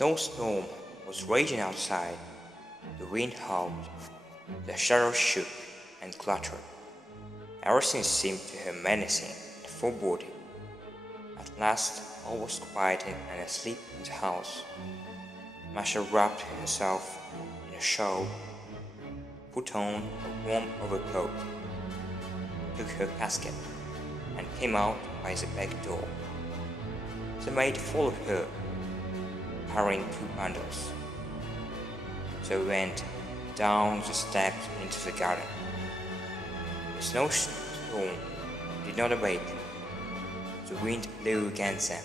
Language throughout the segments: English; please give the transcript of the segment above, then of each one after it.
snowstorm was raging outside. The wind howled, the shadows shook and cluttered. Everything seemed to her menacing and foreboding. At last all was quiet and asleep in the house. Masha wrapped herself in a shawl, put on a warm overcoat, took her casket, and came out by the back door. The maid followed her, carrying 2 bundles. They went down the steps into the garden. The snowstorm did not abate. The wind blew against them,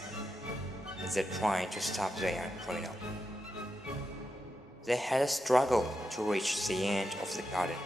as they tried to stop the young criminal. They had a struggle to reach the end of the garden.